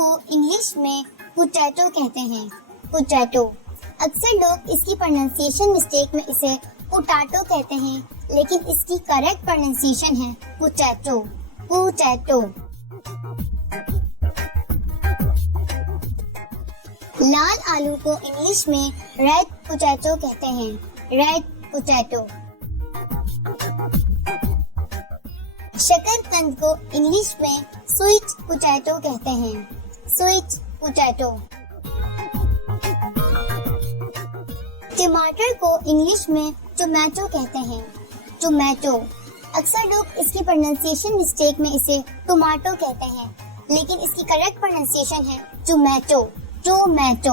को इंग्लिश में पोटैटो कहते हैं। पोटैटो। अक्सर लोग इसकी प्रोनाउंसिएशन मिस्टेक में इसे पोटैटो कहते हैं, लेकिन इसकी करेक्ट प्रोनाउंसिएशन है पोटैटो। पोटैटो। लाल आलू को इंग्लिश में रेड पोटैटो कहते हैं। Red potato. शकरकंद को इंग्लिश में स्वीट पोटैटो कहते हैं। Sweet potato. टमाटर को इंग्लिश में टोमेटो कहते हैं। टोमेटो। अक्सर लोग इसकी प्रोनाउंसिएशन मिस्टेक में इसे टोमेटो कहते हैं, लेकिन इसकी करेक्ट प्रोनाउंसिएशन है टोमेटो। टोमेटो।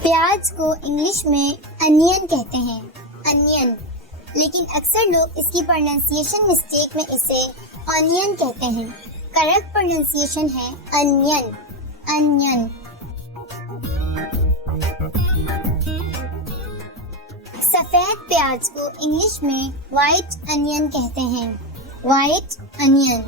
प्याज को इंग्लिश में अनियन कहते हैं। अनियन। लेकिन अक्सर लोग इसकी प्रोनाउंसिएशन मिस्टेक में इसे ऑनियन कहते हैं। करेक्ट प्रोनाउंसिएशन है अनियन। अनियन। सफेद प्याज को इंग्लिश में व्हाइट अनियन कहते हैं। White onion.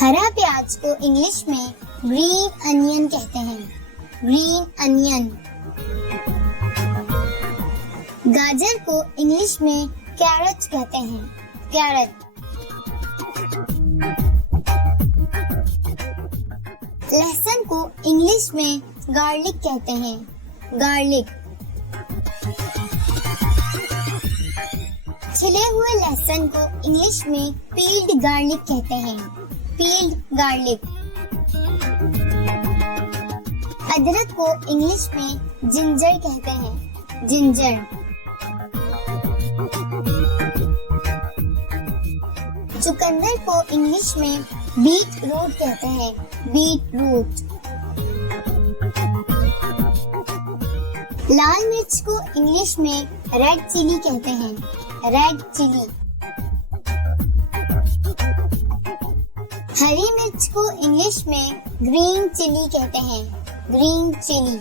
हरा प्याज को इंग्लिश में ग्रीन अनियन कहते हैं। Green onion. गाजर को इंग्लिश में कैरेट कहते हैं। कैरेट। लहसुन को इंग्लिश में गार्लिक कहते हैं। गार्लिक। छिले हुए लहसुन को इंग्लिश में पील्ड गार्लिक कहते हैं। Peeled garlic. अदरक को इंग्लिश में जिंजर कहते हैं। जिंजर। चुकंदर को इंग्लिश में बीट रूट कहते हैं। Beet root. लाल मिर्च को इंग्लिश में रेड चिली कहते हैं। Red chilli. हरी मिर्च को इंग्लिश में ग्रीन चिली कहते हैं। Green chilli.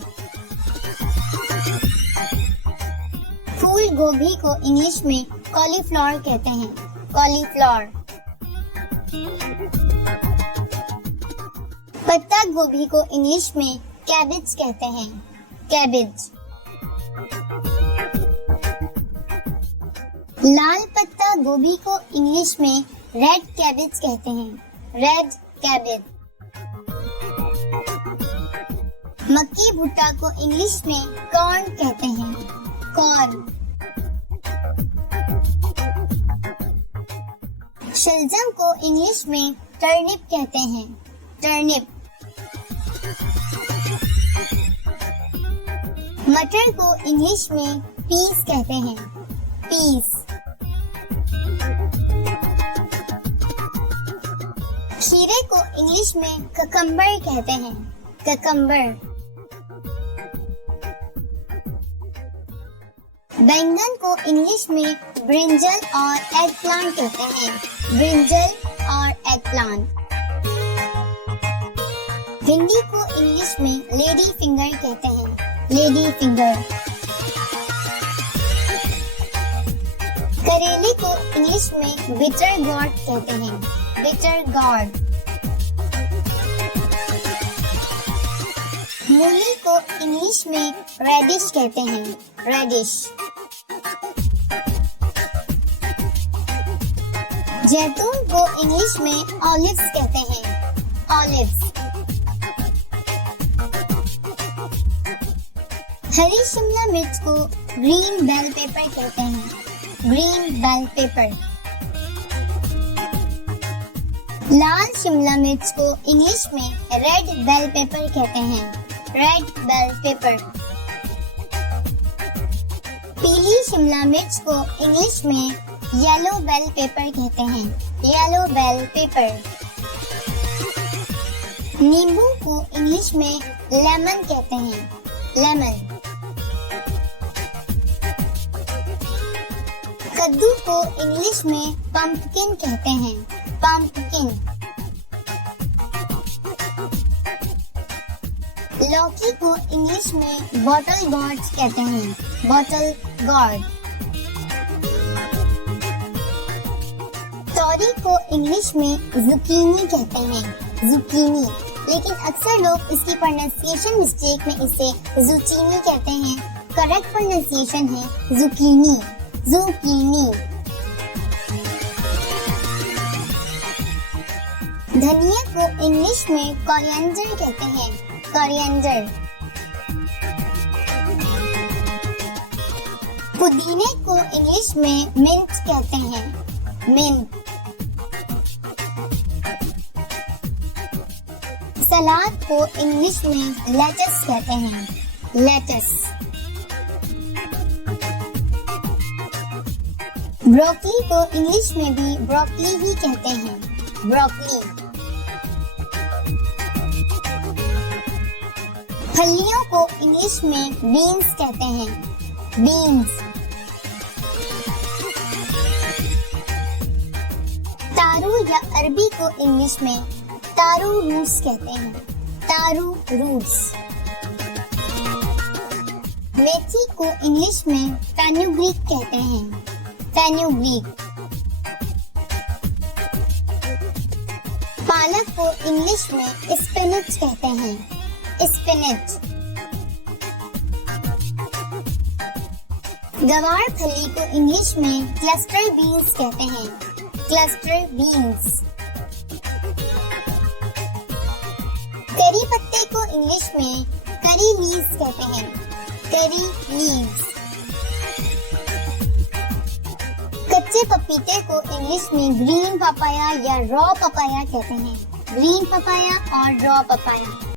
फूल गोभी को इंग्लिश में कॉलीफ्लावर कहते हैं। कॉलीफ्लावर। पत्ता गोभी को इंग्लिश में कैबेज कहते हैं। कैबेज। लाल पत्ता गोभी को इंग्लिश में रेड कैबेज कहते हैं। Red cabbage. मक्की भुट्टा को इंग्लिश में कॉर्न कहते हैं। कॉर्न। शलजम को इंग्लिश में टर्निप कहते हैं। टर्निप। मटर को इंग्लिश में पीस कहते हैं। पीस। खीरे को इंग्लिश में ककम्बर कहते हैं। ककम्बर। बैंगन को इंग्लिश में ब्रिंजल और एगप्लांट कहते हैं। ब्रिंजल और एगप्लांट। भिंडी को इंग्लिश में लेडी फिंगर कहते हैं। Lady finger. करेले को इंग्लिश में बिटर गॉर्ड कहते हैं। Bitter gourd. मूली को इंग्लिश में रेडिश कहते हैं। रेडिश। जैतून को इंग्लिश में ऑलिव्स कहते हैं। ऑलिव्स। हरी शिमला मिर्च को ग्रीन बेल पेपर कहते हैं। Green bell pepper. लाल शिमला मिर्च को इंग्लिश में रेड बेल पेपर कहते हैं। Red bell pepper. पीली शिमला मिर्च को इंग्लिश में येलो बेल पेपर कहते हैं। Yellow bell pepper. नींबू को इंग्लिश में लेमन कहते हैं। लेमन। कद्दू को इंग्लिश में पंपकिन कहते हैं। पंपकिन। लौकी को इंग्लिश में बॉटल गॉर्ड कहते हैं। Bottle gourd. इंग्लिश में जुकीनी कहते हैं, जुकीनी, लेकिन अक्सर लोग इसकी प्रोनाउंसिएशन मिस्टेक में इसे जुचीनी कहते हैं। करेक्ट प्रोनाउंसिएशन है जुकीनी, जुकीनी। धनिया को इंग्लिश में कोरिएंडर कहते हैं, कोरिएंडर। पुदीने को इंग्लिश में मिंट कहते हैं, मिंट। सलाद को इंग्लिश में लेटस कहते हैं, लेटस। ब्रोकली को इंग्लिश में भी ब्रोकली ही कहते हैं, ब्रोकली। फलियों को इंग्लिश में बीन्स कहते हैं, बीन्स। तारू या अरबी को इंग्लिश में तारू रूट्स कहते हैं, तारू रूट्स। मेथी को इंग्लिश में फेनुग्रीक कहते हैं, फेनुग्रीक। पालक को इंग्लिश में स्पिनच कहते हैं, स्पिनच। गवार फली को इंग्लिश में क्लस्टर बीन्स कहते हैं, क्लस्टर बीन्स। करी पत्ते को इंग्लिश में करी लीव्स कहते हैं, करी लीव्स। कच्चे पपीते को इंग्लिश में ग्रीन पपाया या रॉ पपाया कहते हैं, ग्रीन पपाया और रॉ पपाया।